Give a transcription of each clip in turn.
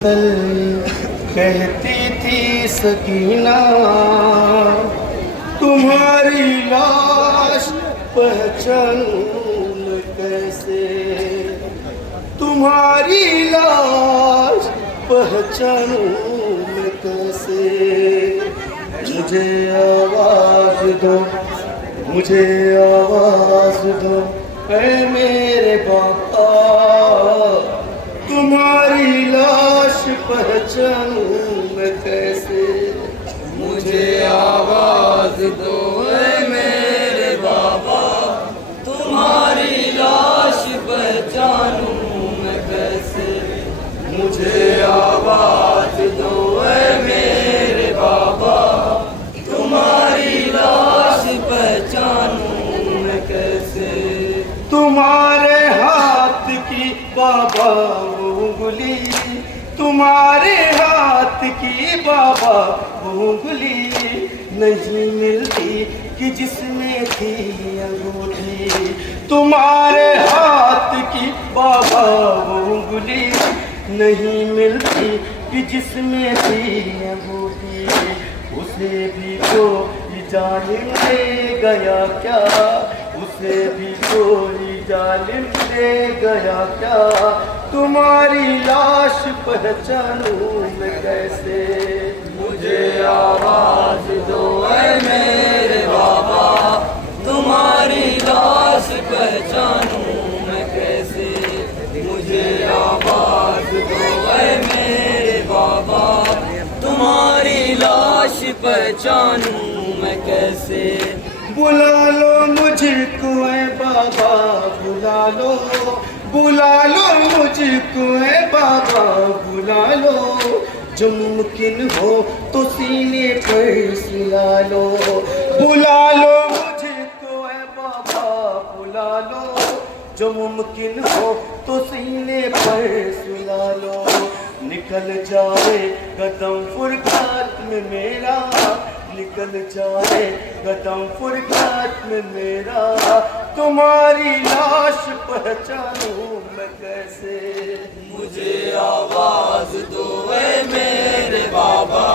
कहती थी सकीना तुम्हारी लाश पहचानूं कैसे, तुम्हारी लाश पहचानूं कैसे। मुझे आवाज दो, मुझे आवाज दो ऐ मेरे बाबा, तुम्हारी लाश पहचानूं मैं कैसे। मुझे आवाज दो ऐ मेरे बाबा, तुम्हारी लाश पहचानूं मैं कैसे। मुझे आवाज दो ऐ मेरे बाबा, तुम्हारी लाश पहचानूं मैं कैसे। तुम्हारे हाथ की बाबा उंगली, तुम्हारे हाथ की बाबा उंगली नहीं मिलती कि जिसमें थी अंगूठी। तुम्हारे हाथ की बाबा उंगली नहीं मिलती कि जिसमें थी अंगूठी। उसे भी कोई जालिम ले गया क्या, उसे भी कोई जालिम ले गया क्या। तुम्हारी लाश पहचानूं मैं कैसे। मुझे आवाज दो ऐ मेरे बाबा, तुम्हारी लाश पहचानूं मैं कैसे। मुझे आवाज दो ऐ मेरे बाबा, तुम्हारी लाश पहचानूं मैं कैसे। बुला लो मुझको ऐ बाबा, बुला लो, बुला लो मुझको ऐ बाबा, बुला लो। जो मुमकिन हो तो सीने पर सुला लो। बुला लो मुझको ऐ बाबा, बुला लो। जो मुमकिन हो तो सीने पर सुला लो। निकल जाए कदम फुरकात में मेरा, निकल जाए कदम फुरकात में मेरा। तुम्हारी लाश पहचानूं मैं कैसे। मुझे आवाज दो ऐ मेरे बाबा,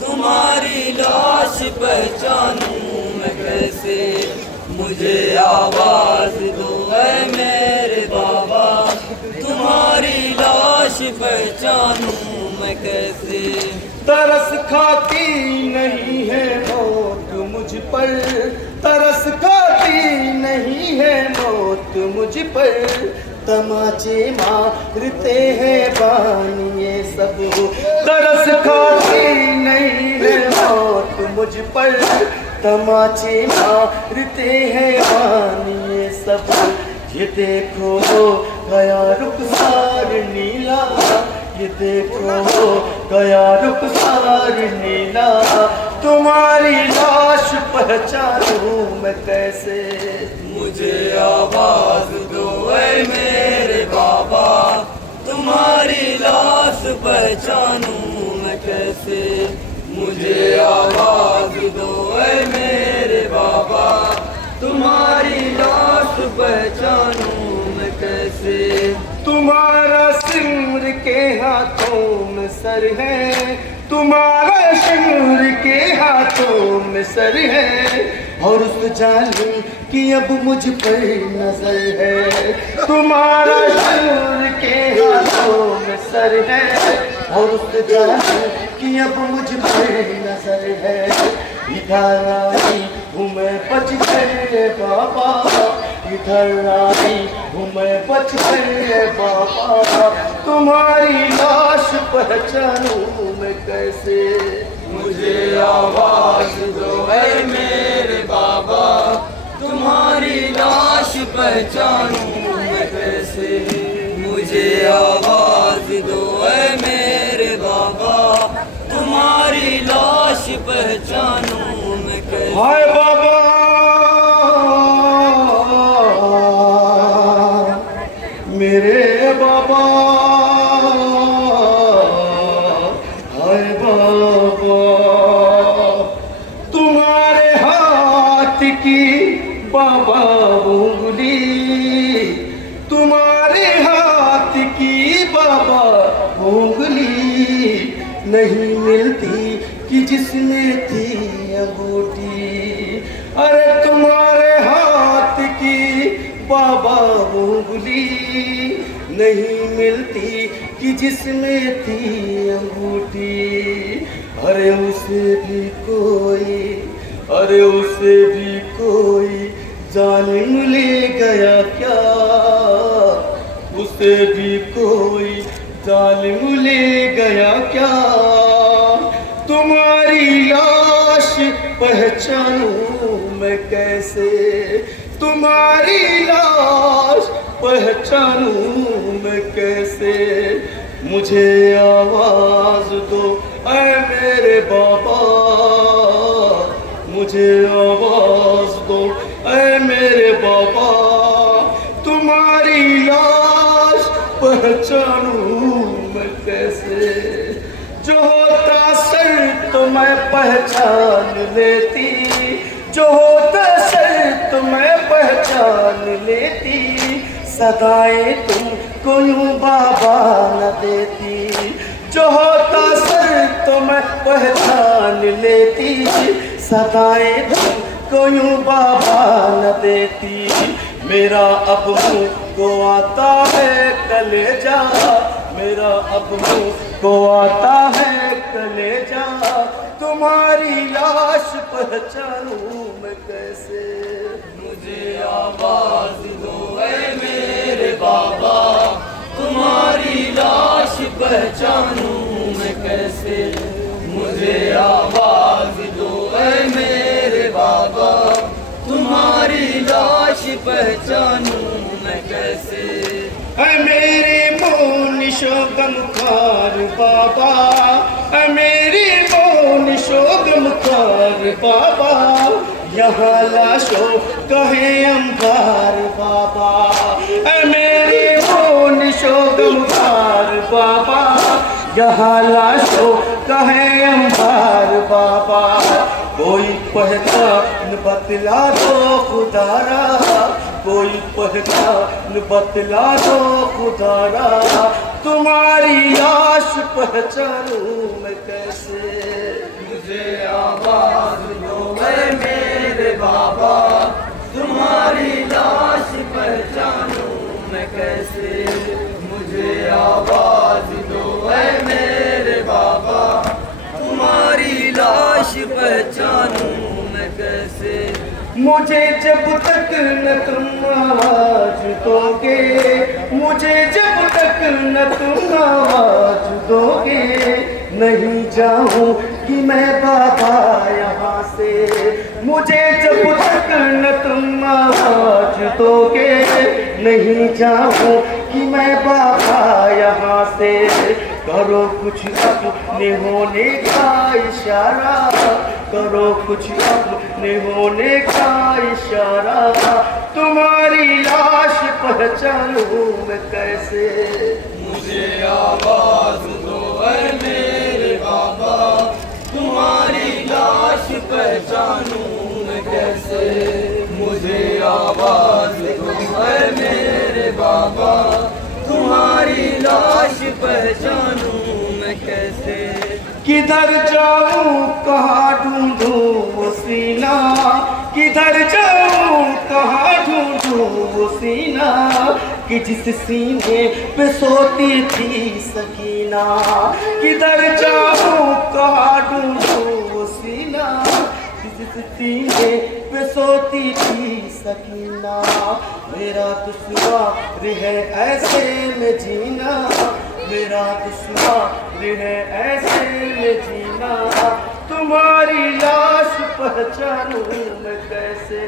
तुम्हारी लाश पहचानूं मैं कैसे। मुझे आवाज दो ऐ मेरे बाबा, तुम्हारी लाश पहचानूं मैं कैसे। तरस खाती नहीं है मौत मुझ पर, तरस खाती नहीं है मौत मुझ पर। तमाचे मारते हैं बानिए सब, तरस खाती नहीं है मौत मुझ पर। तमाचे मारते हैं बानिए सब। ये देखो गया रुखसार नीला, ये देखो गया रुखसार नीला। तुम्हारी लाश पहचानूं मैं कैसे। मुझे आवाज दो ऐ मेरे बाबा, तुम्हारी लाश पहचानूं मैं कैसे। मुझे आवाज दो ऐ मेरे बाबा, तुम्हारी लाश पहचानूं मैं कैसे। तुम्हारा सिर के हाथों में सर है, तुम्हारा सिर के हाथों में सर है। और उस जालिम की अब मुझ पर नजर है। तुम्हारा सिर के हाथों में सर है, और उस जालिम की अब मुझ पर नजर है। इधर आई हूँ मैं बच गए बाबा, इधर आई हूँ मैं बच गए बाबा। तुम्हारी लाश पहचानूं मैं कैसे। मुझे आवाज दो ऐ मेरे बाबा, तुम्हारी लाश पहचानूं मैं कैसे। मुझे आवाज दो ऐ मेरे बाबा, तुम्हारी लाश पहचानूं मैं कैसे। हाय बाबा मेरे बाबा, हाय बाबा। तुम्हारे हाथ की बाबा उंगली, तुम्हारे हाथ की बाबा उंगली नहीं मिलती कि जिसमें थी अंगूठी। अरे तुम्हारे हाथ की बाबा उंगली नहीं मिलती कि जिसमें थी अंगूठी। अरे उसे भी कोई जालिम ले गया क्या, उसे भी कोई जालिम ले गया क्या। तुम्हारी लाश पहचानूं मैं कैसे, तुम्हारी लाश पहचानूं मैं कैसे। मुझे आवाज दो ऐ मेरे बाबा, मुझे आवाज दो ऐ मेरे बाबा। तुम्हारी लाश पहचानूं मैं कैसे। जो होता सर तो मैं पहचान लेती, जो होता सर तो मैं पहचान लेती। सदाएं तुमको यूं बाबा न देती। जो होता सर तो मैं पहचान लेती। सदाएं तुमको यूं बाबा न देती। मेरा अब मुँह को आता है कलेजा, मेरा अब मुँह को आता है कलेजा। तुम्हारी लाश पहचानूं मैं कैसे। मुझे आवाज दो ऐ मेरे बाबा, तुम्हारी लाश पहचानूं मैं कैसे। मुझे आवाज दो ऐ मेरे बाबा, तुम्हारी लाश पहचानूं मैं कैसे। ऐ मेरे मोनिशो गमखार बाबा, ऐ मेरे मोनिशो गमखार बाबा। यहाँ लाशों कहे अंबार बाबा, ऐ मेरे मोनिशो गमखार बाबा। यहाँ लाशों कहे अंबार बाबा। कोई पहचान बतला दो खुदारा, कोई पहचान बतला दो खुदारा। तुम्हारी लाश पहचानूं मैं कैसे। मुझे आवाज दो ऐ मेरे बाबा, तुम्हारी लाश पहचानूं मैं कैसे। मुझे आवाज दो ऐ मेरे बाबा, तुम्हारी लाश पहचानूं मैं कैसे। मुझे जब तक न तुम आवाज दोगे, मुझे जब तक न तुम आवाज दोगे। नहीं जाऊं कि मैं बाबा यहाँ से। मुझे जब तक न तुम आवाज दोगे, नहीं जाऊं कि मैं बाबा यहाँ से। करो कुछ अपने होने का इशारा, करो कुछ अपने होने का इशारा। तुम्हारी लाश पहचानूं मैं कैसे। मुझे आवाज दो ऐ मेरे बाबा, तुम्हारी लाश पहचानूं मैं कैसे। मुझे आवाज दो ऐ मेरे बाबा, तुम्हारी लाश पहचानूं मैं कैसे। किधर जाऊं कहाँ ढूंढूं वो सीना, किधर जाऊं कहाँ ढूंढूं वो सीना। कि जिस सीने पे सोती थी सकीना। किधर जाऊं कहाँ ढूंढूं वो सीना, जिस सीने पे सोती थी सकीना। मेरा दुश्वार है ऐसे में जीना, मेरा दुश्वार है ऐसे में जीना। तुम्हारी लाश पहचानूं मैं कैसे।